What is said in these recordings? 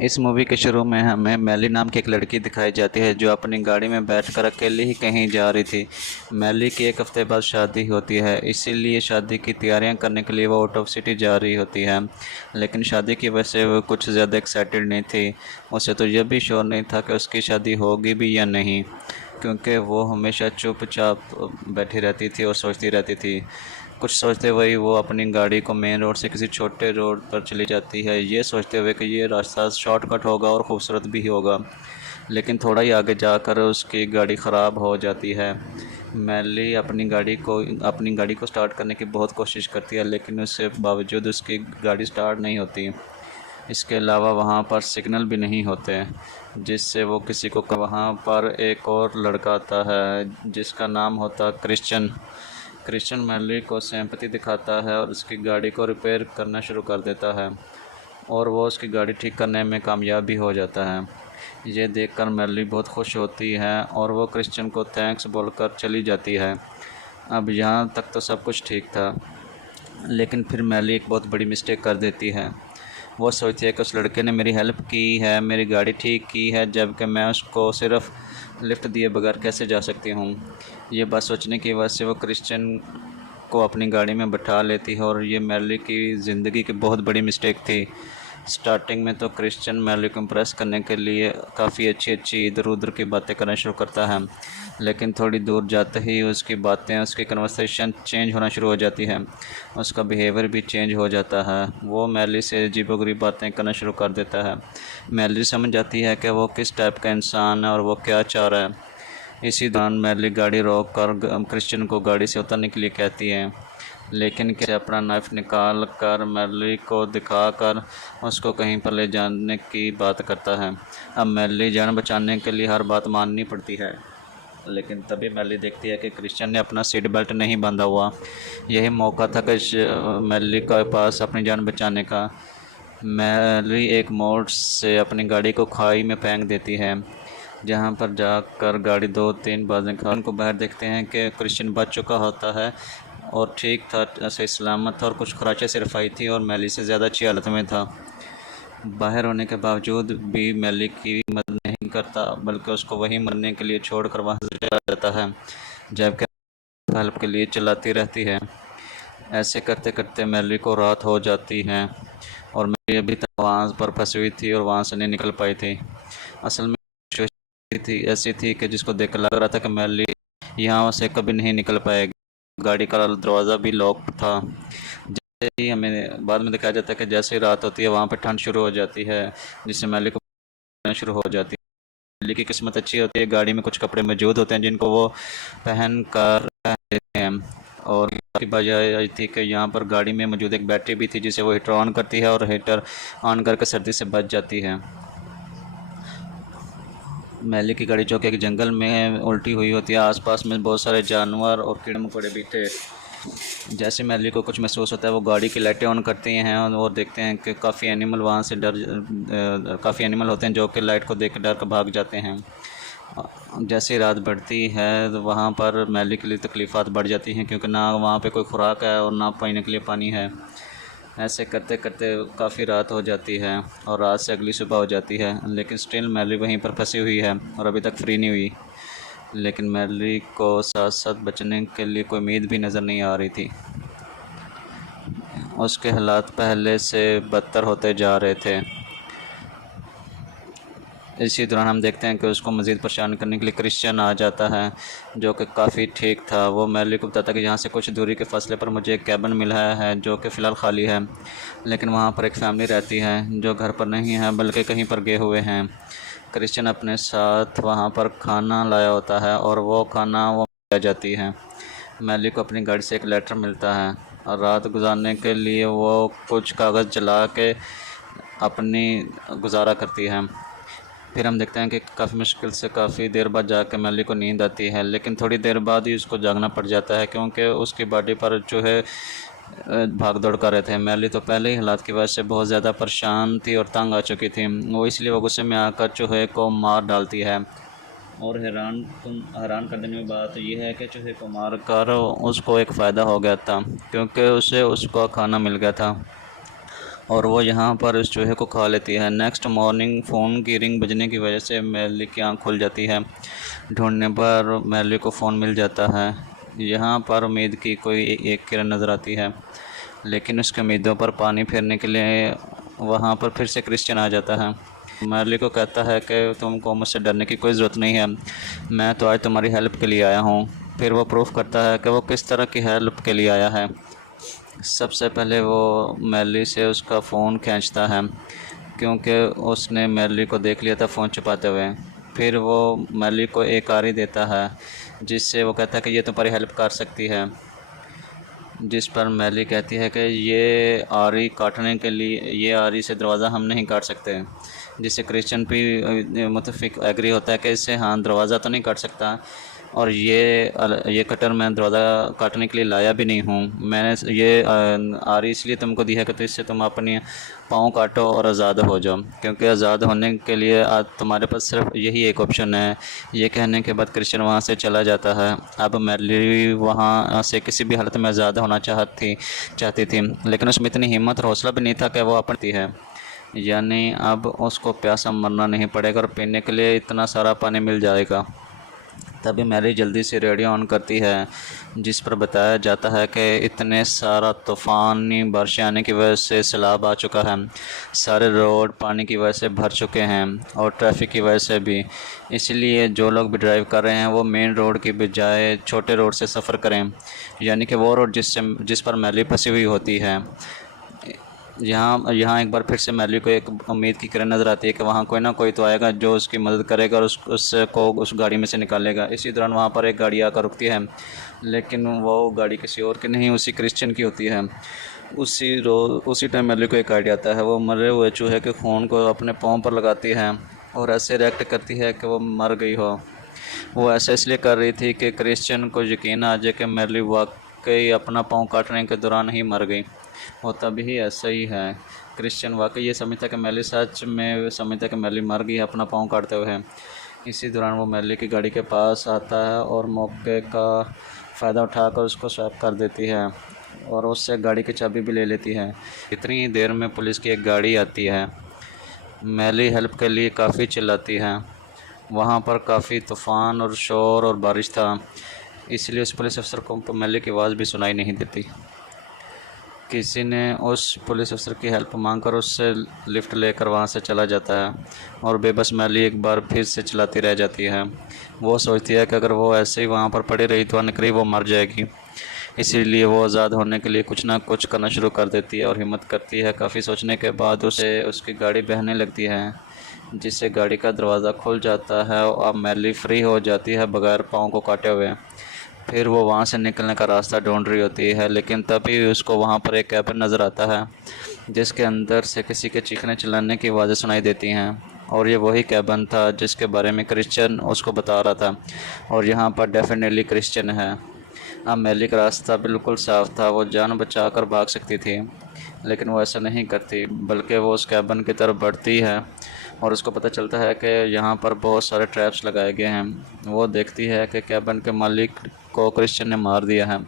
इस मूवी के शुरू में हमें मैली नाम की एक लड़की दिखाई जाती है जो अपनी गाड़ी में बैठकर अकेले ही कहीं जा रही थी। मैली की एक हफ्ते बाद शादी होती है, इसीलिए शादी की तैयारियां करने के लिए वो आउट ऑफ सिटी जा रही होती है। लेकिन शादी की वजह से वो कुछ ज़्यादा एक्साइटेड नहीं थी। उसे तो यह भी श्योर नहीं था कि उसकी शादी होगी भी या नहीं, क्योंकि वो हमेशा चुपचाप बैठी रहती थी और सोचती रहती थी। कुछ सोचते हुए वो अपनी गाड़ी को मेन रोड से किसी छोटे रोड पर चली जाती है, ये सोचते हुए कि ये रास्ता शॉर्टकट होगा और ख़ूबसूरत भी होगा। लेकिन थोड़ा ही आगे जाकर उसकी गाड़ी ख़राब हो जाती है। मैली अपनी गाड़ी को स्टार्ट करने की बहुत कोशिश करती है, लेकिन उसके बावजूद उसकी गाड़ी स्टार्ट नहीं होती। इसके अलावा वहाँ पर सिग्नल भी नहीं होते, जिससे वो किसी को वहाँ पर एक और लड़का आता है जिसका नाम होता क्रिश्चियन। क्रिश्चियन मैली को सिंपैथी दिखाता है और उसकी गाड़ी को रिपेयर करना शुरू कर देता है, और वो उसकी गाड़ी ठीक करने में कामयाब भी हो जाता है। ये देखकर मैली बहुत खुश होती है और वो क्रिश्चियन को थैंक्स बोलकर चली जाती है। अब यहाँ तक तो सब कुछ ठीक था, लेकिन फिर मैली एक बहुत बड़ी मिस्टेक कर देती है। वो सोचती है कि उस लड़के ने मेरी हेल्प की है, मेरी गाड़ी ठीक की है, जबकि मैं उसको सिर्फ़ लिफ्ट दिए बगैर कैसे जा सकती हूँ। ये बात सोचने की वजह से वो क्रिश्चियन को अपनी गाड़ी में बैठा लेती है, और ये मैली की ज़िंदगी की बहुत बड़ी मिस्टेक थी। स्टार्टिंग में तो क्रिश्चियन मैली को इम्प्रेस करने के लिए काफ़ी अच्छी अच्छी इधर उधर की बातें करना शुरू करता है, लेकिन थोड़ी दूर जाते ही उसकी कन्वर्सेशन चेंज होना शुरू हो जाती है। उसका बिहेवियर भी चेंज हो जाता है। वो मैली से अजीबोगरीब बातें करना शुरू कर देता है। मैली समझ जाती है कि वो किस टाइप का इंसान है और वो क्या चाह रहा है। इसी दौरान मैली गाड़ी रोक कर क्रिश्चियन को गाड़ी से उतरने के लिए कहती है, लेकिन कैसे अपना नाइफ निकाल कर मैली को दिखाकर उसको कहीं पर ले जाने की बात करता है। अब मैली जान बचाने के लिए हर बात माननी पड़ती है, लेकिन तभी मैली देखती है कि क्रिश्चियन ने अपना सीट बेल्ट नहीं बांधा हुआ। यही मौका था कि मैली के पास अपनी जान बचाने का। मैली एक मोड़ से अपनी गाड़ी को खाई में फेंक देती है, जहाँ पर जाकर गाड़ी दो तीन बार खान को बाहर देखते हैं कि क्रिश्चियन बच चुका होता है और ठीक था, सही सलामत था, और कुछ खराशें सिर्फ आई थी और मैली से ज़्यादा अच्छी हालत में था। बाहर होने के बावजूद भी मैली की मदद नहीं करता, बल्कि उसको वहीं मरने के लिए छोड़कर वहाँ से चला जाता है, जबकि हेल्प के लिए चिल्लाती रहती है। ऐसे करते करते मैली को रात हो जाती है और मैली अभी तक वहाँ पर फंसी हुई थी और वहाँ से नहीं निकल पाई थी। असल में थी ऐसी थी कि जिसको देख लग रहा था कि मैली यहाँ से कभी नहीं निकल पाएगी। गाड़ी का दरवाज़ा भी लॉक था। जैसे ही हमें बाद में दिखाया जाता है कि जैसे ही रात होती है वहाँ पर ठंड शुरू हो जाती है, जिससे मैली को शुरू हो जाती है। मैली की किस्मत अच्छी होती है, गाड़ी में कुछ कपड़े मौजूद होते हैं जिनको वो पहन कर लेते हैं। और की वजह आई थी कि यहाँ पर गाड़ी में मौजूद एक बैटरी भी थी जिसे वो हीटर ऑन करती है और हीटर ऑन करके सर्दी से बच जाती है। मैली की गाड़ी जो कि एक जंगल में उल्टी हुई होती है, आसपास में बहुत सारे जानवर और कीड़े मकोड़े भी थे। जैसे मैली को कुछ महसूस होता है वो गाड़ी की लाइटें ऑन करती हैं और वो देखते हैं कि काफ़ी एनिमल होते हैं जो कि लाइट को देख कर डर कर भाग जाते हैं। जैसे रात बढ़ती है तो वहाँ पर मैली के लिए तकलीफ़ात बढ़ जाती हैं, क्योंकि ना वहाँ पे कोई खुराक है और ना पीने के लिए पानी है। ऐसे करते करते काफ़ी रात हो जाती है और रात से अगली सुबह हो जाती है, लेकिन स्टिल मैली वहीं पर फंसी हुई है और अभी तक फ्री नहीं हुई। लेकिन मैली को साथ साथ बचने के लिए कोई उम्मीद भी नज़र नहीं आ रही थी। उसके हालात पहले से बदतर होते जा रहे थे। इसी दौरान हम देखते हैं कि उसको मज़ीद परेशान करने के लिए क्रिश्चियन आ जाता है, जो कि काफ़ी ठीक था। वो मैली को बताता है कि यहाँ से कुछ दूरी के फासले पर मुझे एक कैबिन मिला है जो कि फ़िलहाल खाली है, लेकिन वहाँ पर एक फ़ैमिली रहती है जो घर पर नहीं है बल्कि कहीं पर गए हुए हैं। क्रिश्चियन अपने साथ वहाँ पर खाना लाया होता है और वो खाना वो ले जाती है। मैली को अपनी गाड़ी से एक लेटर मिलता है और रात गुजारने के लिए वो कुछ कागज़ जला के अपनी गुजारा करती है। फिर हम देखते हैं कि काफ़ी मुश्किल से काफ़ी देर बाद जाकर मैली को नींद आती है, लेकिन थोड़ी देर बाद ही उसको जागना पड़ जाता है, क्योंकि उसकी बॉडी पर जो है भाग दौड़ कर रहे थे। मैली तो पहले ही हालात की वजह से बहुत ज़्यादा परेशान थी और तंग आ चुकी थी। वो इसलिए वो गुस्से में आकर चूहे को मार डालती है। और हैरान कर देने की बात यह है कि चूहे को मार कर उसको एक फ़ायदा हो गया था, क्योंकि उसे उसका खाना मिल गया था और वो यहाँ पर उस चूहे को खा लेती है। नेक्स्ट मॉर्निंग फ़ोन की रिंग बजने की वजह से मैली की आँख खुल जाती है। ढूंढने पर मैली को फ़ोन मिल जाता है। यहाँ पर उम्मीद की कोई एक किरण नज़र आती है, लेकिन उसकी उम्मीदों पर पानी फेरने के लिए वहाँ पर फिर से क्रिश्चियन आ जाता है। मैली को कहता है कि तुमको मुझसे डरने की कोई ज़रूरत नहीं है, मैं तो आज तुम्हारी हेल्प के लिए आया हूँ। फिर वो प्रूफ करता है कि वो किस तरह की हेल्प के लिए आया है। सबसे पहले वो मैली से उसका फ़ोन खींचता है, क्योंकि उसने मैली को देख लिया था फ़ोन छुपाते हुए। फिर वो मैली को एक आरी देता है, जिससे वो कहता है कि ये तुम्हारी हेल्प कर सकती है। जिस पर मैली कहती है कि ये आरी काटने के लिए, ये आरी से दरवाज़ा हम नहीं काट सकते। जिससे क्रिश्चियन भी मुतफिक एग्री होता है कि इससे हाँ दरवाज़ा तो नहीं काट सकता, और ये कटर मैं दरवाज़ा काटने के लिए लाया भी नहीं हूँ। मैंने ये आरी इसलिए तुमको दी है कि तो इससे तुम अपनी पाँव काटो और आज़ाद हो जाओ, क्योंकि आज़ाद होने के लिए आज तुम्हारे पास सिर्फ यही एक ऑप्शन है। ये कहने के बाद क्रिश्चियन वहाँ से चला जाता है। अब मैली वहाँ से किसी भी हालत में आज़ाद होना चाहती थी, लेकिन उसमें इतनी हिम्मत और हौसला भी नहीं था कि वो अपनी है, यानी अब उसको प्यासा मरना नहीं पड़ेगा और पीने के लिए इतना सारा पानी मिल जाएगा। तभी मैरी जल्दी से रेडियो ऑन करती है, जिस पर बताया जाता है कि इतने सारा तूफ़ानी बारिशें आने की वजह से सैलाब आ चुका है। सारे रोड पानी की वजह से भर चुके हैं और ट्रैफिक की वजह से भी। इसलिए जो लोग भी ड्राइव कर रहे हैं वो मेन रोड की बजाय छोटे रोड से सफ़र करें, यानी कि वो रोड जिस पर मैली फंसी हुई होती है। यहाँ एक बार फिर से मैली को एक उम्मीद की किरण नज़र आती है कि वहाँ कोई ना कोई तो आएगा जो उसकी मदद करेगा और उसको उस गाड़ी में से निकालेगा। इसी दौरान वहाँ पर एक गाड़ी आकर रुकती है, लेकिन वो गाड़ी किसी और की नहीं, उसी क्रिश्चियन की होती है। उसी टाइम मैली को एक आइडिया आता है। वो मरे हुए चूहे के खून को अपने पाँव पर लगाती है और ऐसे रिएक्ट करती है कि वो मर गई हो। वो ऐसा इसलिए कर रही थी कि क्रिश्चियन को यकीन आ जाए कि मैली वाकई अपना पाँव काटने के दौरान ही मर गई। और तभी ऐसा ही है, क्रिश्चियन वाकई ये समझता कि मैली सच में समझता कि मैली मर गई अपना पाँव काटते हुए। इसी दौरान वो मैली की गाड़ी के पास आता है और मौके का फ़ायदा उठाकर उसको स्वैप कर देती है और उससे गाड़ी की चाबी भी ले लेती है। इतनी ही देर में पुलिस की एक गाड़ी आती है। मैली हेल्प के लिए काफ़ी चिल्लाती है। वहाँ पर काफ़ी तूफ़ान और शोर और बारिश था, इसलिए उस पुलिस अफसर को मैली की आवाज़ भी सुनाई नहीं देती। किसी ने उस पुलिस अफसर की हेल्प मांगकर उससे लिफ्ट लेकर वहाँ से चला जाता है और बेबस मैली एक बार फिर से चलाती रह जाती है। वो सोचती है कि अगर वो ऐसे ही वहाँ पर पड़ी रही तो अनकरीब वो मर जाएगी। इसीलिए वो आज़ाद होने के लिए कुछ ना कुछ करना शुरू कर देती है और हिम्मत करती है। काफ़ी सोचने के बाद उसे उसकी गाड़ी बहने लगती है, जिससे गाड़ी का दरवाज़ा खुल जाता है और अब मैली फ्री हो जाती है बगैर पाँव को काटे हुए। फिर वो वहाँ से निकलने का रास्ता ढूंढ रही होती है, लेकिन तभी उसको वहाँ पर एक कैबिन नज़र आता है, जिसके अंदर से किसी के चीखने चिल्लाने की आवाज़ें सुनाई देती हैं। और ये वही कैबिन था जिसके बारे में क्रिश्चियन उसको बता रहा था, और यहाँ पर डेफिनेटली क्रिश्चियन है। अब मैली का रास्ता बिल्कुल साफ़ था, वो जान बचा कर भाग सकती थी, लेकिन वो ऐसा नहीं करती, बल्कि वो उस कैबिन की तरफ बढ़ती है और उसको पता चलता है कि यहाँ पर बहुत सारे ट्रैप्स लगाए गए हैं। वो देखती है कि कैबिन के मालिक को क्रिश्चियन ने मार दिया है।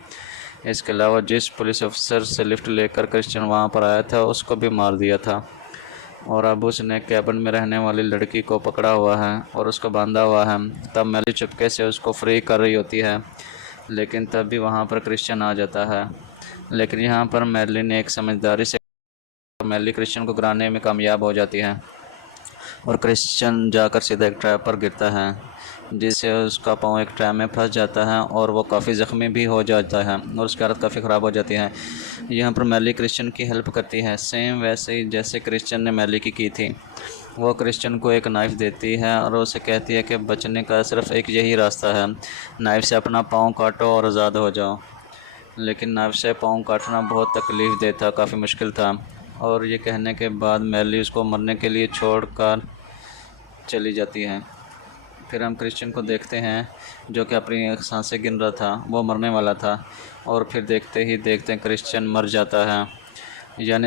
इसके अलावा जिस पुलिस अफसर से लिफ्ट लेकर क्रिश्चियन वहाँ पर आया था उसको भी मार दिया था, और अब उसने कैबिन में रहने वाली लड़की को पकड़ा हुआ है और उसको बांधा हुआ है। तब मैली चुपके से उसको फ्री कर रही होती है, लेकिन तब भी वहाँ पर क्रिश्चियन आ जाता है। लेकिन यहाँ पर मैली ने एक समझदारी से मैली क्रिश्चियन को गिराने में कामयाब हो जाती है और क्रिश्चियन जाकर सीधा एक ट्रैप पर गिरता है, जिससे उसका पाँव एक ट्रैप में फंस जाता है और वो काफ़ी ज़ख्मी भी हो जाता है और उसकी हालत काफ़ी ख़राब हो जाती है। यहाँ पर मैली क्रिश्चियन की हेल्प करती है, सेम वैसे ही जैसे क्रिश्चियन ने मैली की थी। वो क्रिश्चियन को एक नाइफ़ देती है और उसे कहती है कि बचने का सिर्फ एक यही रास्ता है, नाइफ़ से अपना पाँव काटो और आज़ाद हो जाओ। लेकिन नाइफ़ से पाँव काटना बहुत तकलीफ़ देह था, काफ़ी मुश्किल था, और ये कहने के बाद मैली उसको मरने के लिए छोड़कर चली जाती है। फिर हम क्रिश्चियन को देखते हैं जो कि अपनी सांसें गिन रहा था, वो मरने वाला था, और फिर देखते ही देखते क्रिश्चियन मर जाता है। यानी